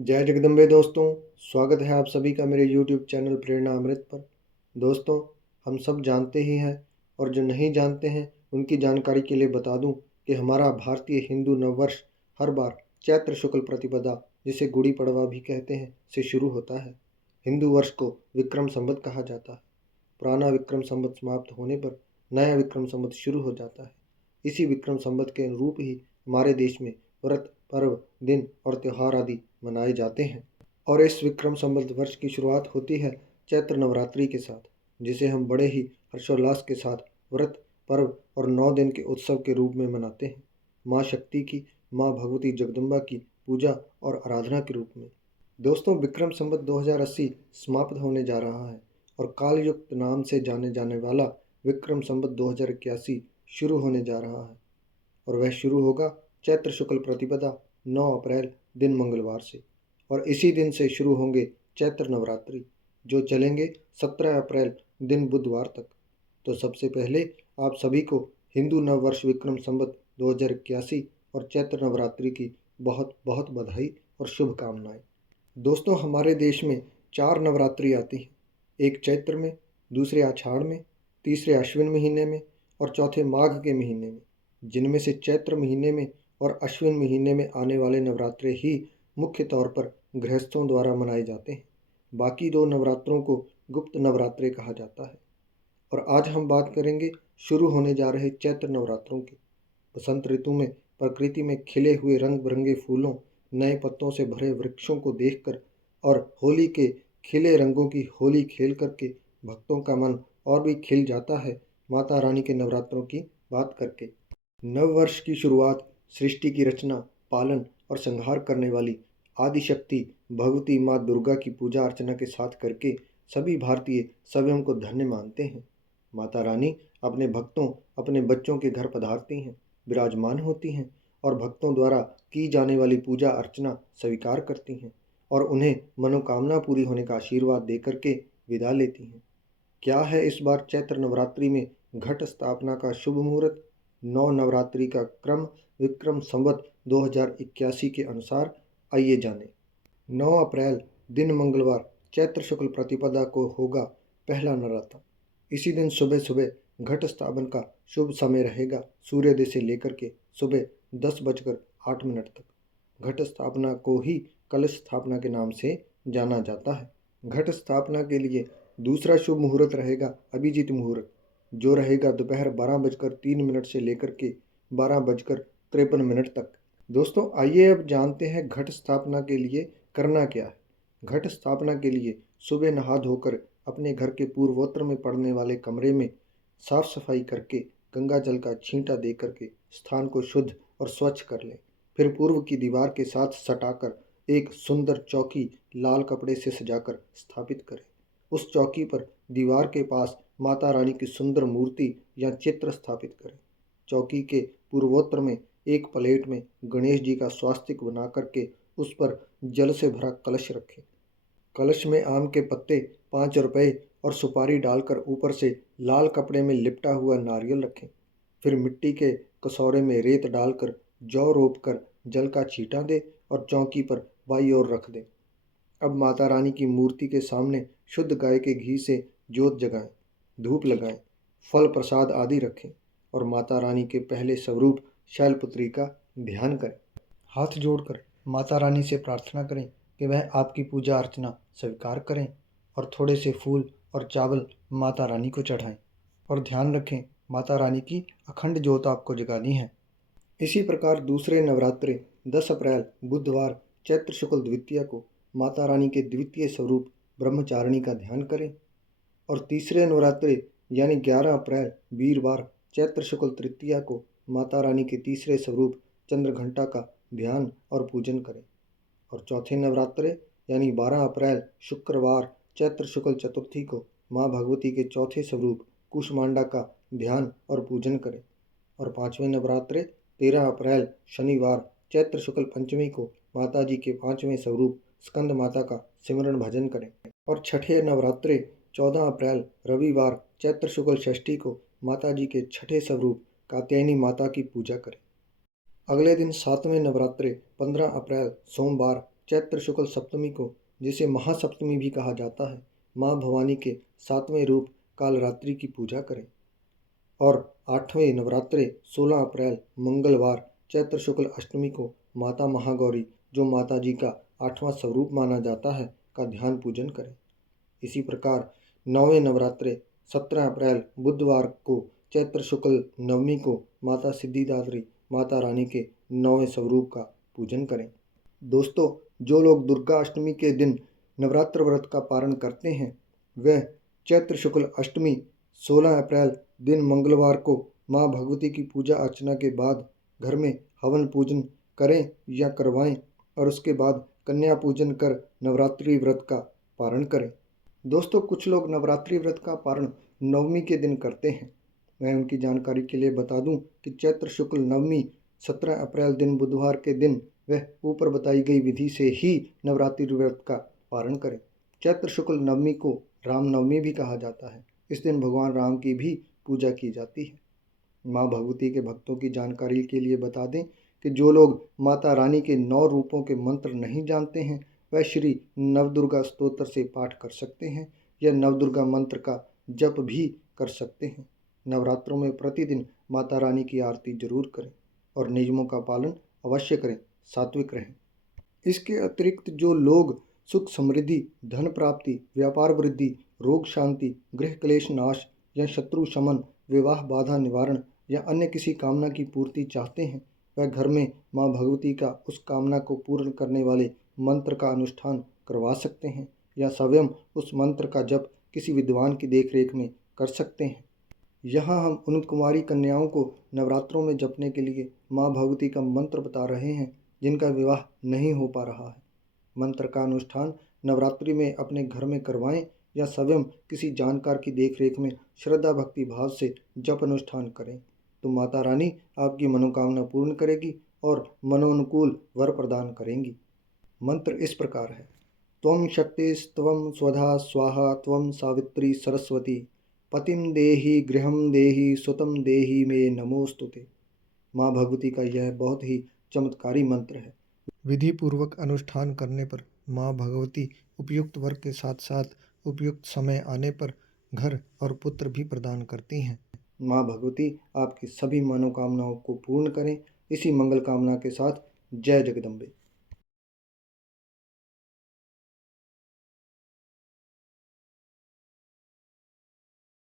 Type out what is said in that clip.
जय जगदम्बे दोस्तों। स्वागत है आप सभी का मेरे YouTube चैनल प्रेरणा अमृत पर। दोस्तों, हम सब जानते ही हैं और जो नहीं जानते हैं उनकी जानकारी के लिए बता दूं कि हमारा भारतीय हिंदू नववर्ष हर बार चैत्र शुक्ल प्रतिपदा, जिसे गुड़ी पड़वा भी कहते हैं, से शुरू होता है। हिंदू वर्ष को विक्रम संवत कहा जाता है। पुराना विक्रम संवत समाप्त होने पर नया विक्रम संवत शुरू हो जाता है। इसी विक्रम संवत के अनुरूप ही हमारे देश में व्रत, पर्व, दिन और त्यौहार आदि मनाए जाते हैं। और इस विक्रम संवत वर्ष की शुरुआत होती है चैत्र नवरात्रि के साथ, जिसे हम बड़े ही हर्षोल्लास के साथ व्रत, पर्व और 9 दिन के उत्सव के रूप में मनाते हैं। माँ शक्ति की, माँ भगवती जगदम्बा की पूजा और आराधना के रूप में। दोस्तों, विक्रम संवत 2080 समाप्त होने जा रहा है और कालयुक्त नाम से जाने जाने वाला विक्रम संवत 2081 शुरू होने जा रहा है। और वह शुरू होगा चैत्र शुक्ल प्रतिपदा 9 अप्रैल दिन मंगलवार से। और इसी दिन से शुरू होंगे चैत्र नवरात्रि, जो चलेंगे 17 अप्रैल दिन बुधवार तक। तो सबसे पहले आप सभी को हिंदू नव वर्ष विक्रम संवत 2081 और चैत्र नवरात्रि की बहुत बहुत बधाई और शुभकामनाएं। दोस्तों, हमारे देश में 4 नवरात्रि आती हैं। एक चैत्र में, दूसरे आषाढ़ में, तीसरे अश्विन महीने में और चौथे माघ के महीने में। जिनमें से चैत्र महीने में और अश्विन महीने में आने वाले नवरात्रे ही मुख्य तौर पर गृहस्थों द्वारा मनाए जाते हैं। बाकी 2 नवरात्रों को गुप्त नवरात्रे कहा जाता है। और आज हम बात करेंगे शुरू होने जा रहे चैत्र नवरात्रों की। बसंत ऋतु में प्रकृति में खिले हुए रंग बिरंगे फूलों, नए पत्तों से भरे वृक्षों को देखकर और होली के खिले रंगों की होली खेल करके भक्तों का मन और भी खिल जाता है माता रानी के नवरात्रों की बात करके। नव वर्ष की शुरुआत सृष्टि की रचना, पालन और संहार करने वाली आदिशक्ति भगवती माँ दुर्गा की पूजा अर्चना के साथ करके सभी भारतीय स्वयं को धन्य मानते हैं। माता रानी अपने भक्तों, अपने बच्चों के घर पधारती हैं, विराजमान होती हैं और भक्तों द्वारा की जाने वाली पूजा अर्चना स्वीकार करती हैं और उन्हें मनोकामना पूरी होने का आशीर्वाद दे करके विदा लेती हैं। क्या है इस बार चैत्र नवरात्रि में घट स्थापना का शुभ मुहूर्त? 9 नवरात्रि का क्रम विक्रम संवत 2081 के अनुसार आइए जानें। 9 अप्रैल दिन मंगलवार चैत्र शुक्ल प्रतिपदा को होगा पहला नवरात्र। इसी दिन सुबह सुबह घट स्थापन का शुभ समय रहेगा सूर्योदय से लेकर के सुबह 10:08 तक। घट स्थापना को ही कलश स्थापना के नाम से जाना जाता है। घट स्थापना के लिए दूसरा शुभ मुहूर्त रहेगा अभिजीत मुहूर्त, जो रहेगा दोपहर 12:03 से लेकर के 12:53 तक। दोस्तों, आइए अब जानते हैं घट स्थापना के लिए करना क्या है। घट स्थापना के लिए सुबह नहा धोकर अपने घर के पूर्वोत्तर में पड़ने वाले कमरे में साफ सफाई करके गंगा जल का छींटा दे करके स्थान को शुद्ध और स्वच्छ कर लें। फिर पूर्व की दीवार के साथ सटाकर एक सुंदर चौकी लाल कपड़े से सजाकर स्थापित करें। उस चौकी पर दीवार के पास माता रानी की सुंदर मूर्ति या चित्र स्थापित करें। चौकी के पूर्वोत्तर में एक प्लेट में गणेश जी का स्वास्तिक बना करके उस पर जल से भरा कलश रखें। कलश में आम के पत्ते, 5 रुपए और सुपारी डालकर ऊपर से लाल कपड़े में लिपटा हुआ नारियल रखें। फिर मिट्टी के कसौरे में रेत डालकर जौ रोप कर जल का छींटा दें और चौकी पर बाईं ओर रख दें। अब माता रानी की मूर्ति के सामने शुद्ध गाय के घी से जोत जगाएं, धूप लगाएं, फल प्रसाद आदि रखें और माता रानी के पहले स्वरूप शैलपुत्री का ध्यान करें। हाथ जोड़कर माता रानी से प्रार्थना करें कि वह आपकी पूजा अर्चना स्वीकार करें और थोड़े से फूल और चावल माता रानी को चढ़ाएं। और ध्यान रखें, माता रानी की अखंड ज्योत आपको जगानी है। इसी प्रकार दूसरे नवरात्रे 10 अप्रैल बुधवार चैत्र शुक्ल द्वितीया को माता रानी के द्वितीय स्वरूप ब्रह्मचारिणी का ध्यान करें। और तीसरे नवरात्रे यानी 11 अप्रैल वीरवार चैत्र शुक्ल तृतीया को माता रानी के तीसरे स्वरूप चंद्रघंटा का ध्यान और पूजन करें। और चौथे नवरात्रे यानी 12 अप्रैल शुक्रवार चैत्र शुक्ल चतुर्थी को माँ भगवती के चौथे स्वरूप कुष्मांडा का ध्यान और पूजन करें। और पाँचवें नवरात्रे 13 अप्रैल शनिवार चैत्र शुक्ल पंचमी को माता जी के 5वें स्वरूप स्कंद माता का सिमरन भजन करें। और छठे नवरात्रे 14 अप्रैल रविवार चैत्र शुक्ल षष्ठी को माता जी के छठे स्वरूप कात्यायनी माता की पूजा करें। अगले दिन 7वें नवरात्रे 15 अप्रैल सोमवार चैत्र शुक्ल सप्तमी को, जिसे महासप्तमी भी कहा जाता है, माँ भवानी के 7वें रूप कालरात्रि की पूजा करें। और 8वें नवरात्रे 16 अप्रैल मंगलवार चैत्र शुक्ल अष्टमी को माता महागौरी, जो माता जी का 8वां स्वरूप माना जाता है, का ध्यान पूजन करें। इसी प्रकार 9वें नवरात्रे 17 अप्रैल बुधवार को चैत्र शुक्ल नवमी को माता सिद्धिदात्री माता रानी के 9वें स्वरूप का पूजन करें। दोस्तों, जो लोग दुर्गा अष्टमी के दिन नवरात्र व्रत का पारण करते हैं, वह चैत्र शुक्ल अष्टमी 16 अप्रैल दिन मंगलवार को माँ भगवती की पूजा अर्चना के बाद घर में हवन पूजन करें या करवाएं और उसके बाद कन्या पूजन कर नवरात्रि व्रत का पारण करें। दोस्तों, कुछ लोग नवरात्रि व्रत का पारण नवमी के दिन करते हैं। मैं उनकी जानकारी के लिए बता दूं कि चैत्र शुक्ल नवमी 17 अप्रैल दिन बुधवार के दिन वह ऊपर बताई गई विधि से ही नवरात्रि व्रत का पारण करें। चैत्र शुक्ल नवमी को रामनवमी भी कहा जाता है। इस दिन भगवान राम की भी पूजा की जाती है। माँ भगवती के भक्तों की जानकारी के लिए बता दें कि जो लोग माता रानी के 9 रूपों के मंत्र नहीं जानते हैं, वह श्री नवदुर्गा स्तोत्र से पाठ कर सकते हैं या नवदुर्गा मंत्र का जप भी कर सकते हैं। नवरात्रों में प्रतिदिन माता रानी की आरती जरूर करें और नियमों का पालन अवश्य करें, सात्विक रहें। इसके अतिरिक्त जो लोग सुख समृद्धि, धन प्राप्ति, व्यापार वृद्धि, रोग शांति, गृह क्लेश नाश या शत्रु शमन, विवाह बाधा निवारण या अन्य किसी कामना की पूर्ति चाहते हैं, वह घर में माँ भगवती का उस कामना को पूर्ण करने वाले मंत्र का अनुष्ठान करवा सकते हैं या स्वयं उस मंत्र का जप किसी विद्वान की देखरेख में कर सकते हैं। यहाँ हम उन कुमारी कन्याओं को नवरात्रों में जपने के लिए माँ भगवती का मंत्र बता रहे हैं जिनका विवाह नहीं हो पा रहा है। मंत्र का अनुष्ठान नवरात्रि में अपने घर में करवाएं या स्वयं किसी जानकार की देखरेख में श्रद्धा भक्ति भाव से जप अनुष्ठान करें, तो माता रानी आपकी मनोकामना पूर्ण करेगी और मनोनुकूल वर प्रदान करेंगी। मंत्र इस प्रकार है: त्वं शक्तिस्त्वं स्वधा स्वाहा त्वं सावित्री सरस्वती पतिं देहि गृहं देहि सुतं देहि मे नमोस्तुते। माँ भगवती का यह बहुत ही चमत्कारी मंत्र है। विधि पूर्वक अनुष्ठान करने पर माँ भगवती उपयुक्त वर के साथ साथ उपयुक्त समय आने पर घर और पुत्र भी प्रदान करती हैं। माँ भगवती आपकी सभी मनोकामनाओं को पूर्ण करें। इसी मंगल कामना के साथ जय जगदम्बे।